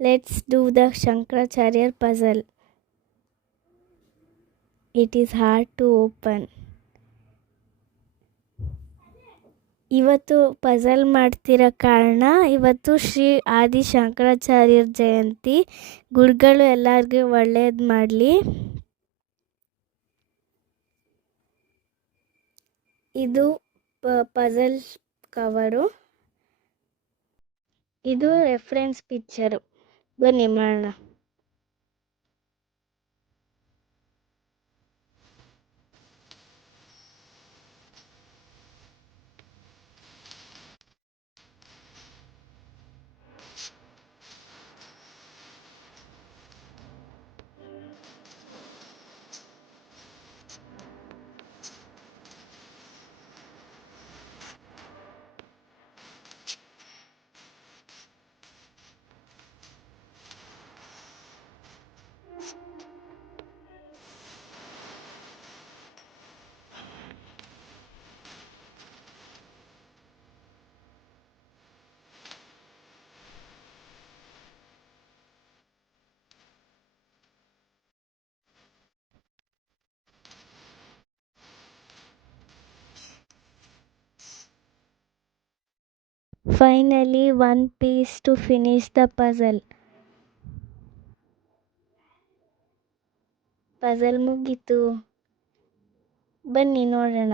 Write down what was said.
Let's do the Shankaracharya puzzle. It is hard to open. ಇವತ್ತು puzzle ಮಾಡ್ತಿರೋ ಕಾರಣ ಇವತ್ತು ಶ್ರೀ ಆದಿ ಶಂಕರಾಚಾರ್ಯರ ಜಯಂತಿ. ಗುರುಗಳು ಎಲ್ಲರಿಗೂ ಒಳ್ಳೇದು ಮಾಡಲಿ. ಇದು ಪಜಲ್ ಕವರು. ಇದು ರೆಫರೆನ್ಸ್ ಪಿಕ್ಚರು. ಬನ್ನಿ ಮಾಡೋಣ. Finally, one piece to finish the puzzle. Puzzle ಮುಗೀತು. ಬನ್ನಿ ನೋಡೋಣ.